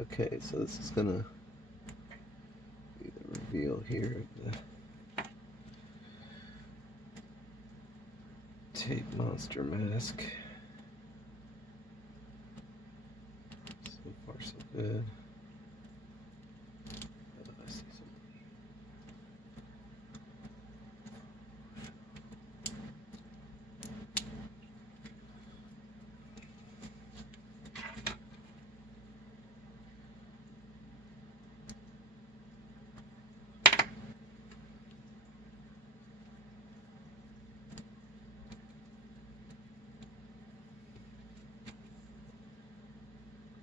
Okay, so this is gonna be the reveal here of the Tape Monster mask. So far, so good. I see something.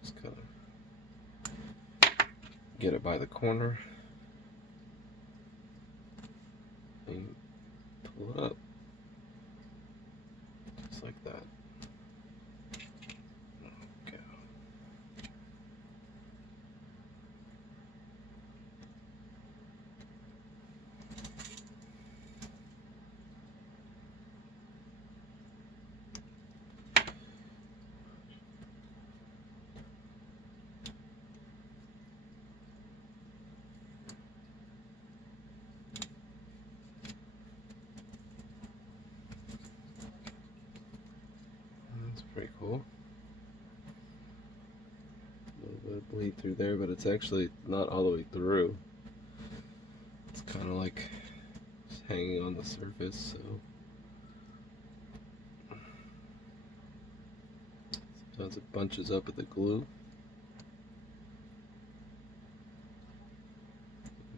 Just kind of get it by the corner and pull it up just like that. Okay. That's pretty cool. A little bit of bleed through there, but it's actually not all the way through. It's kind of like just hanging on the surface, so sometimes it bunches up with the glue.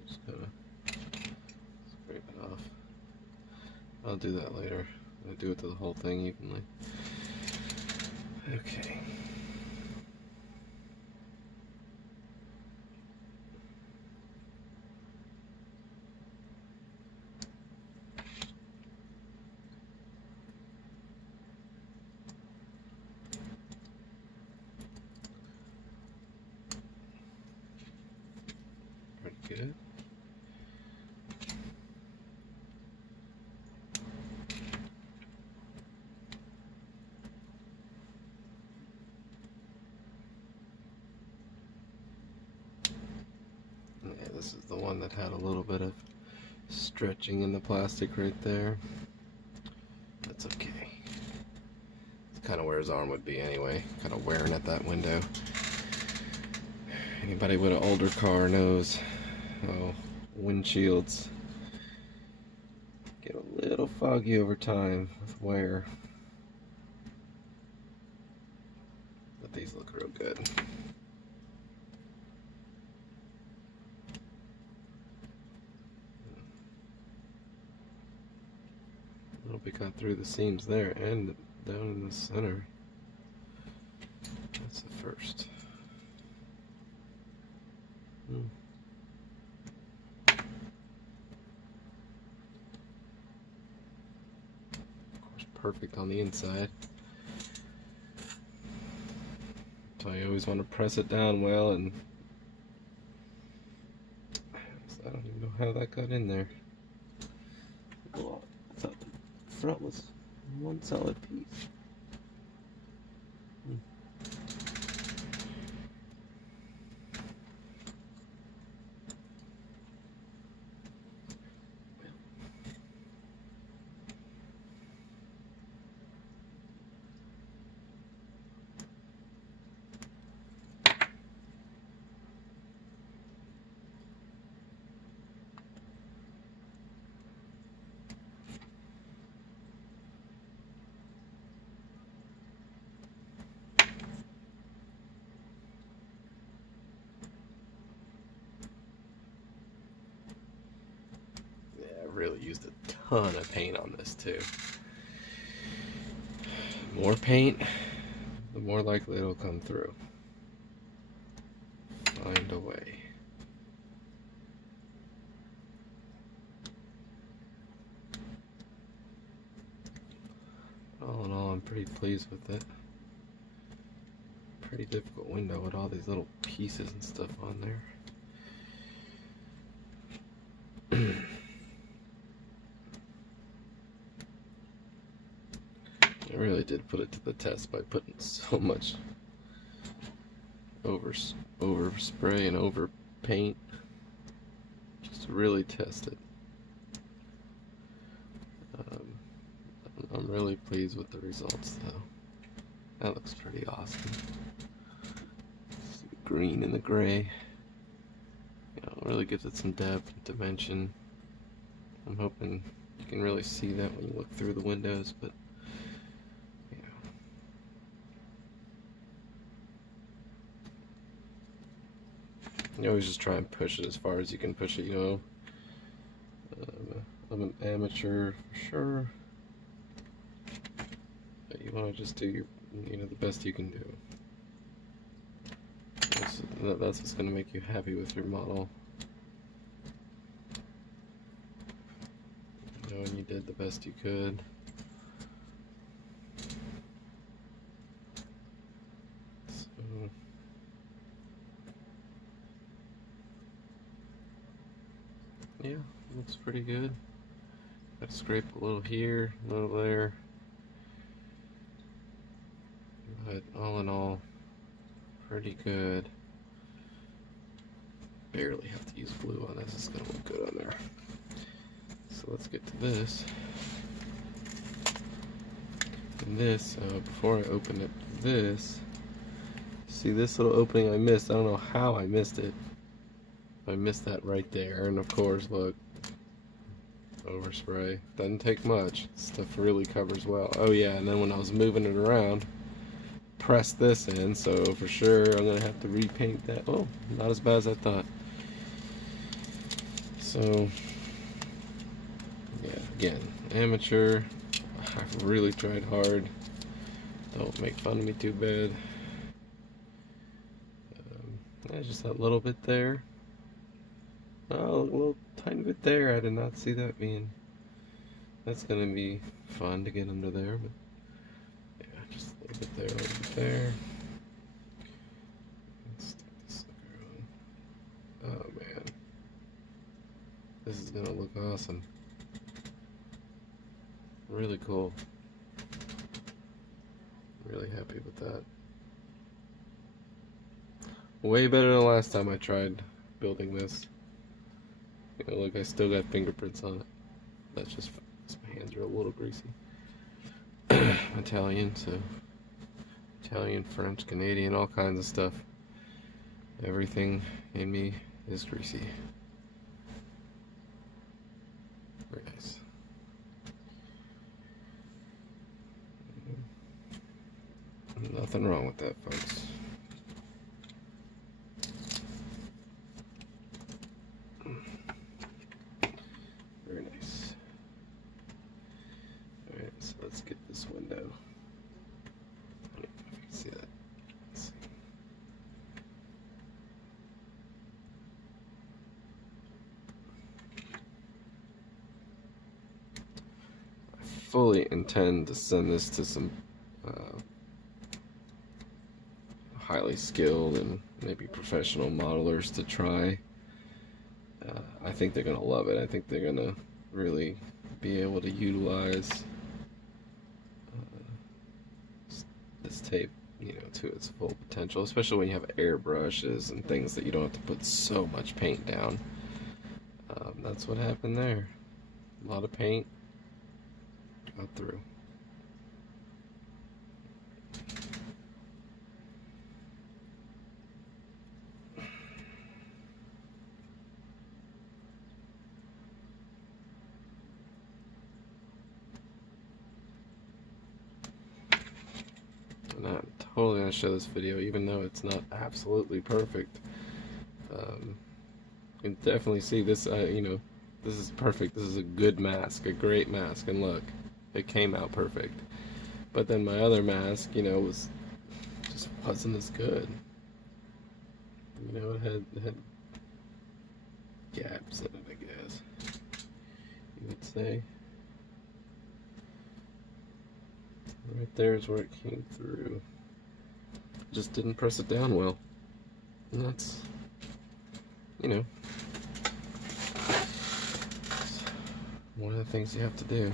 Just kind of scrape it off. I'll do that later. I'll do it to the whole thing evenly. Okay. Pretty good. Yeah, this is the one that had a little bit of stretching in the plastic right there. That's okay. It's kind of where his arm would be anyway, kind of wearing at that window. Anybody with an older car knows, oh, windshields get a little foggy over time with wear. But these look real good. A little bit got through the seams there and down in the center. That's the first. Of course, perfect on the inside. So you always want to press it down well, and I don't even know how that got in there. Oh, I thought the front was one solid piece. Really used a ton of paint on this too. More paint, the more likely it'll come through. Find a way. All in all, I'm pretty pleased with it. Pretty difficult window with all these little pieces and stuff on there. I really did put it to the test by putting so much over overspray and over paint, just to really test it. I'm really pleased with the results though. That looks pretty awesome. Green and the gray, you know, really gives it some depth and dimension. I'm hoping you can really see that when you look through the windows, but yeah. You always just try and push it as far as you can push it, you know. I'm an amateur for sure, but you want to just do your, you know, the best you can do. That's what's going to make you happy with your model. Knowing you did the best you could. So, yeah, looks pretty good. Gotta scrape a little here, a little there. But all in all, pretty good. Barely have to use glue on this, it's gonna look good on there. So let's get to this. And this, before I open it, this, see this little opening I missed? I don't know how I missed it. I missed that right there, and of course, look, overspray. Doesn't take much. Stuff really covers well. Oh yeah, and then when I was moving it around, press this in, so for sure I'm gonna have to repaint that. Oh, not as bad as I thought. So yeah, again, amateur. I've really tried hard. Don't make fun of me too bad. Yeah, just that little bit there. Oh, a little tiny bit there. I did not see that being. That's gonna be fun to get under there, but yeah, just a little bit there, a little bit there. Let's stick this sucker on. Oh man, this is gonna look awesome. Really cool. Really happy with that. Way better than the last time I tried building this. You know, look, I still got fingerprints on it. That's just, my hands are a little greasy. Italian, so Italian, French, Canadian, all kinds of stuff. Everything in me is greasy. Very nice. Nothing wrong with that, folks. Very nice. Alright, so let's get this window. I don't know if you can see that. Let's see. I fully intend to send this to some highly skilled and maybe professional modelers to try. I think they're gonna love it. I think they're gonna really be able to utilize this tape, you know, to its full potential, especially when you have airbrushes and things that you don't have to put so much paint down. That's what happened there. A lot of paint got through. And I'm totally gonna show this video, even though it's not absolutely perfect. You can definitely see this. You know, this is perfect. This is a good mask, a great mask, and look, it came out perfect. But then my other mask, you know, just wasn't as good. You know, it had gaps in it, I guess you would say. Right there is where it came through. Just didn't press it down well. And that's, you know, one of the things you have to do.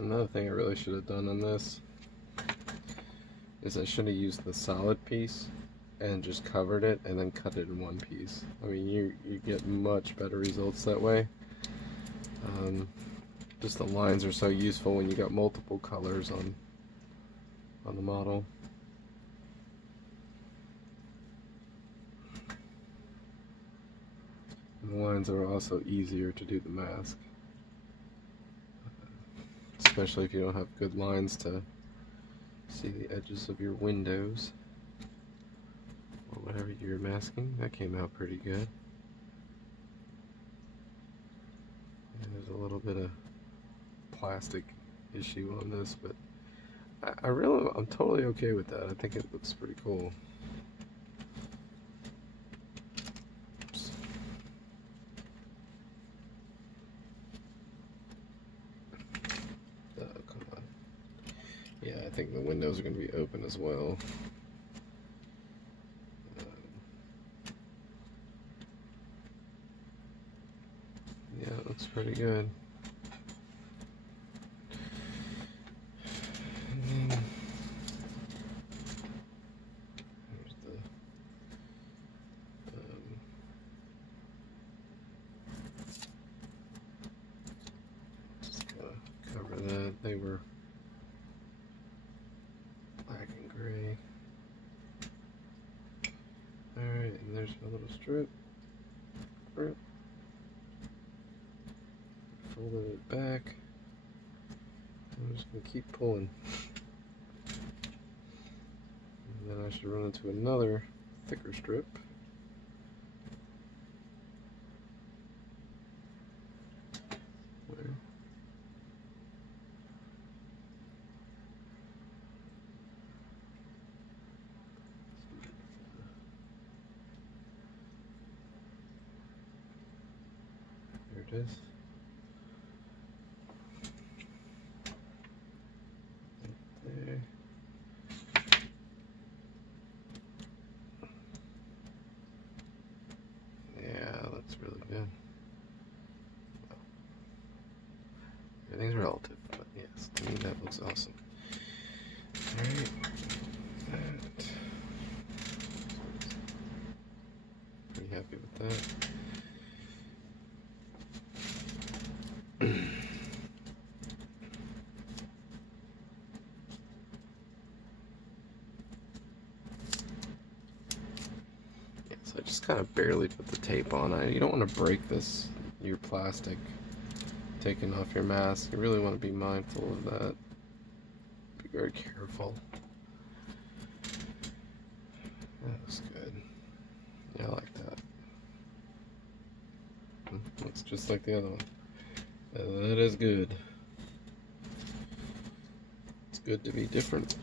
Another thing I really should have done on this is I should have used the solid piece and just covered it and then cut it in one piece. I mean, you get much better results that way. Just the lines are so useful when you got multiple colors on the model. And the lines are also easier to do the mask, especially if you don't have good lines to see the edges of your windows or whatever you're masking. That came out pretty good. And there's a little bit of plastic issue on this, but I'm totally okay with that. I think it looks pretty cool. Oops. Oh, come on. Yeah, I think the windows are going to be open as well. Yeah, it looks pretty good. They were black and gray. Alright, and there's my little strip. Folded it back. I'm just going to keep pulling. And then I should run into another thicker strip. There it is. There. Yeah, looks really good. Well, everything's relative, but yes, to me that looks awesome. Alright. Pretty happy with that. So I just kind of barely put the tape on. You don't want to break your plastic taking off your mask. You really want to be mindful of that. Be very careful. That looks good. Yeah, I like that. Looks just like the other one. That is good. It's good to be different.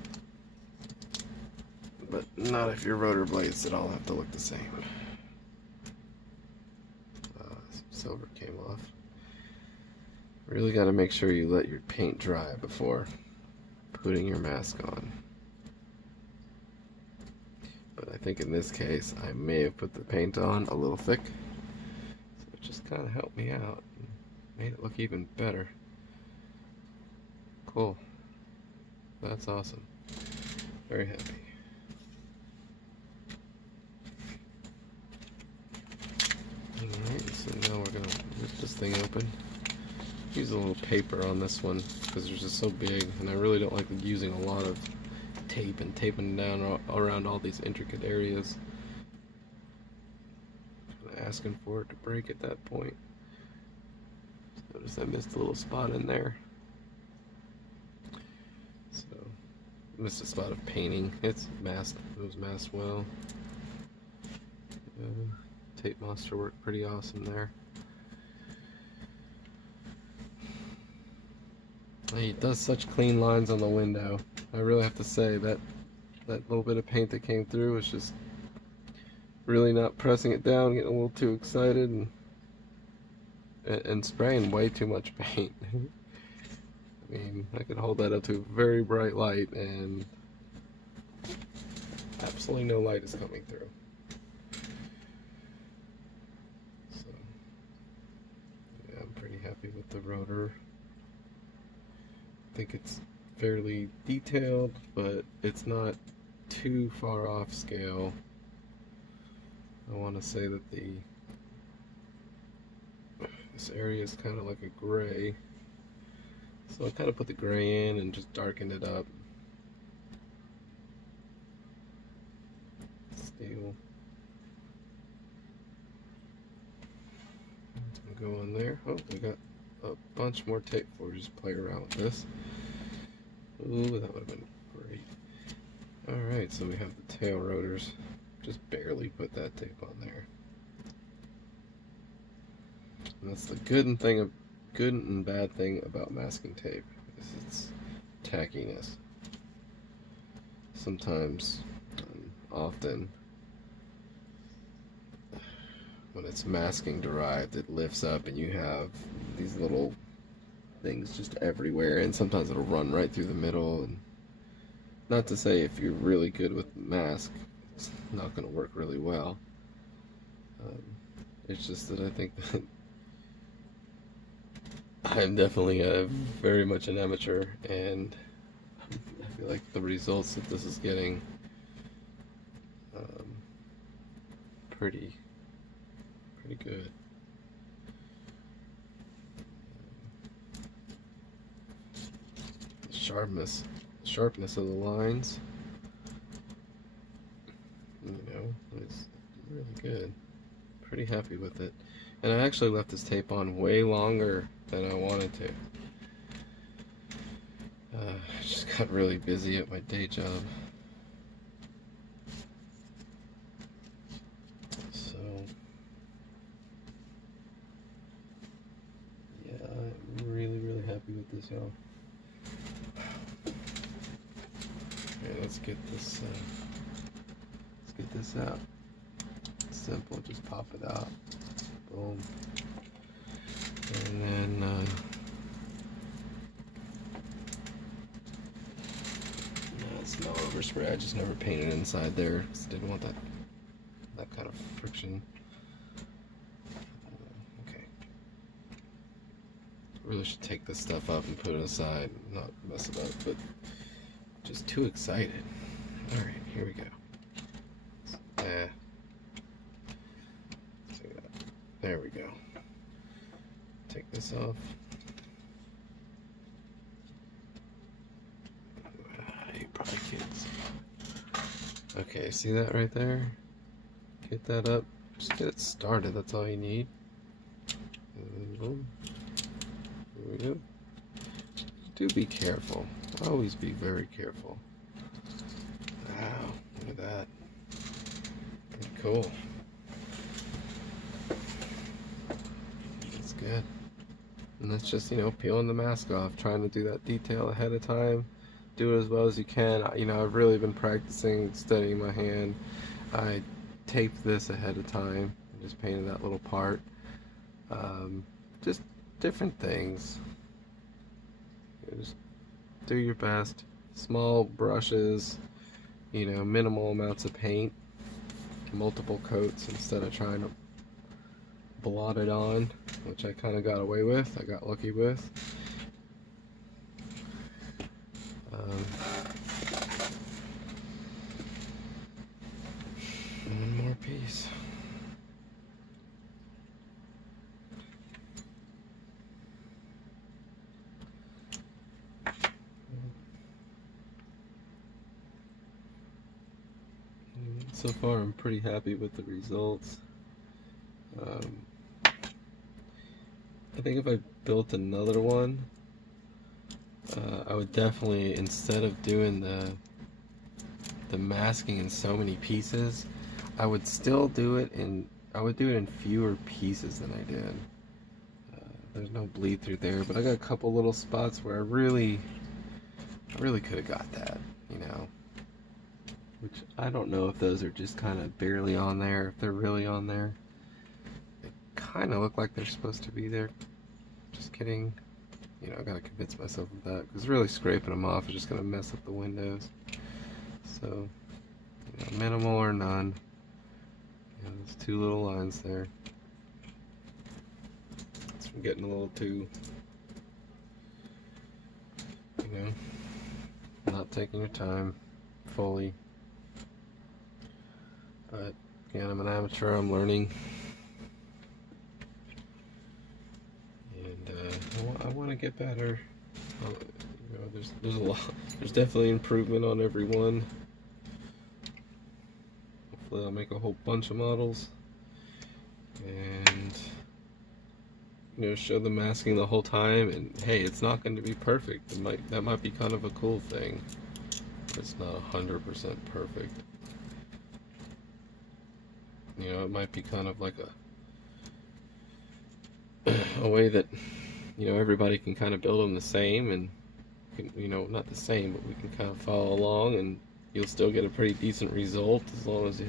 But not if your rotor blades that all have to look the same. Some silver came off. Really got to make sure you let your paint dry before putting your mask on. But I think in this case I may have put the paint on a little thick, so it just kind of helped me out and made it look even better. Cool. That's awesome. Very happy. Alright, so now we're going to rip this thing open. Use a little paper on this one because they're just so big, and I really don't like using a lot of tape and taping down around all these intricate areas. Kind of asking for it to break at that point. Notice I missed a little spot in there. So, missed a spot of painting. It's masked. It was masked well. Tape monster worked pretty awesome there. He does such clean lines on the window. I really have to say that little bit of paint that came through was just really not pressing it down, getting a little too excited, and spraying way too much paint. I mean, I could hold that up to a very bright light and absolutely no light is coming through. So, yeah, I'm pretty happy with the rotor. think it's fairly detailed, but it's not too far off scale. I want to say that this area is kind of like a gray, so I kind of put the gray in and just darkened it up. Steel. It's gonna go on there. Oh, we got a bunch more tape for you. Just play around with this. Ooh, that would have been great. Alright, so we have the tail rotors. Just barely put that tape on there. And that's the good and bad thing about masking tape, is its tackiness. Sometimes, often, when it's masking derived, it lifts up and you have these little things just everywhere, and sometimes it'll run right through the middle. And not to say if you're really good with mask, it's not going to work really well. It's just that I think that I'm definitely very much an amateur, and I feel like the results that this is getting pretty good. Sharpness of the lines, it's really good. Pretty happy with it. And I actually left this tape on way longer than I wanted to. I just got really busy at my day job. So, yeah, I'm really happy with this, y'all. Okay, let's get this out. It's simple, just pop it out. Boom. And then no, it's no overspray. I just never painted inside there because I didn't want that kind of friction. Okay. Really should take this stuff up and put it aside, not mess it up, but just too excited. All right, here we go. There we go. Take this off. You probably can't see. Okay, see that right there? Get that up. Just get it started. That's all you need. And boom. Here we go. Do be careful. Always be very careful. Wow, look at that. Pretty cool. That's good. And that's just, peeling the mask off, trying to do that detail ahead of time. Do it as well as you can. I've really been practicing, studying my hand. I taped this ahead of time. Just painted that little part. Just different things. Just do your best. Small brushes, minimal amounts of paint, multiple coats instead of trying to blot it on, which I kind of got away with. I got lucky with. One more piece. So far, I'm pretty happy with the results. I think if I built another one, I would definitely, instead of doing the masking in so many pieces, I would still do it in fewer pieces than I did. There's no bleed through there, but I got a couple little spots where I really could have got that, which I don't know if those are just kind of barely on there, if they're really on there. They kind of look like they're supposed to be there. Just kidding. I gotta convince myself of that, because really scraping them off is just gonna mess up the windows. So, minimal or none. There's two little lines there. It's from getting a little too, you know, not taking your time fully. But again, I'm an amateur, I'm learning. And I want to get better. You know, there's a lot, there's definitely improvement on every one. Hopefully I'll make a whole bunch of models. And you know, show the masking the whole time, and hey, it's not going to be perfect. That might be kind of a cool thing. It's not 100% perfect. You know, it might be kind of like a way that, you know, everybody can kind of build them the same, and you know, not the same, but we can kind of follow along, and you'll still get a pretty decent result as long as you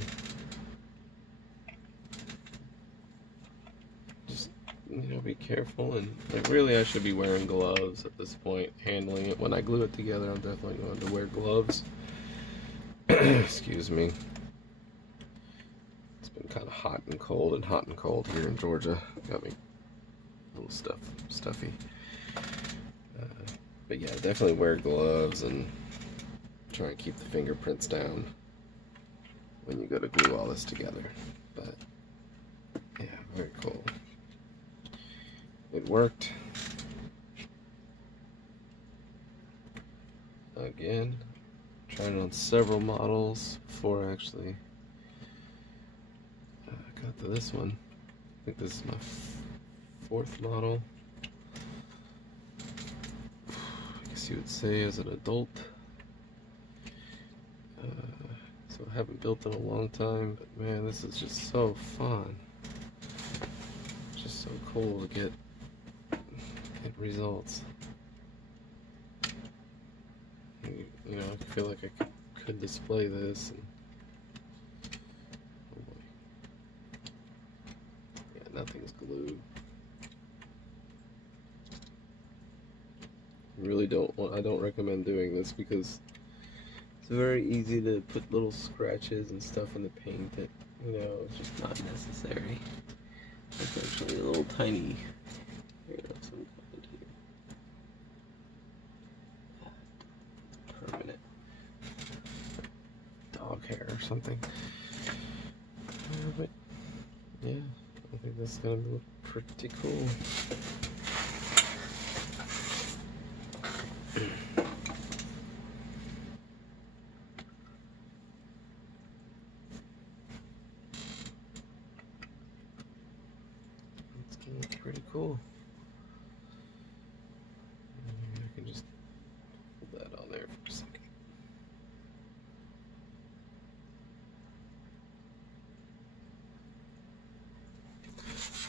just, you know, be careful. And like, really, I should be wearing gloves at this point, handling it. When I glue it together, I'm definitely going to wear gloves. Excuse me. It's been kind of hot and cold here in Georgia. Got me a little stuffy. But yeah, definitely wear gloves and try and keep the fingerprints down when you go to glue all this together. But yeah, very cool. It worked. Again, tried it on several models before I actually got to this one. I think this is my fourth model. I guess you would say as an adult. So I haven't built in a long time, but man, this is just so fun. Just so cool to get results. You know, I feel like I could display this. And, oh boy. Yeah, nothing's glued. I don't recommend doing this because it's very easy to put little scratches and stuff in the paint that, you know, it's just not necessary. It's actually a little tiny hair of some kind here. Permanent dog hair or something. But yeah, I think that's gonna look pretty cool. It's gonna look pretty cool. I can just hold that on there for a second.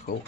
Cool.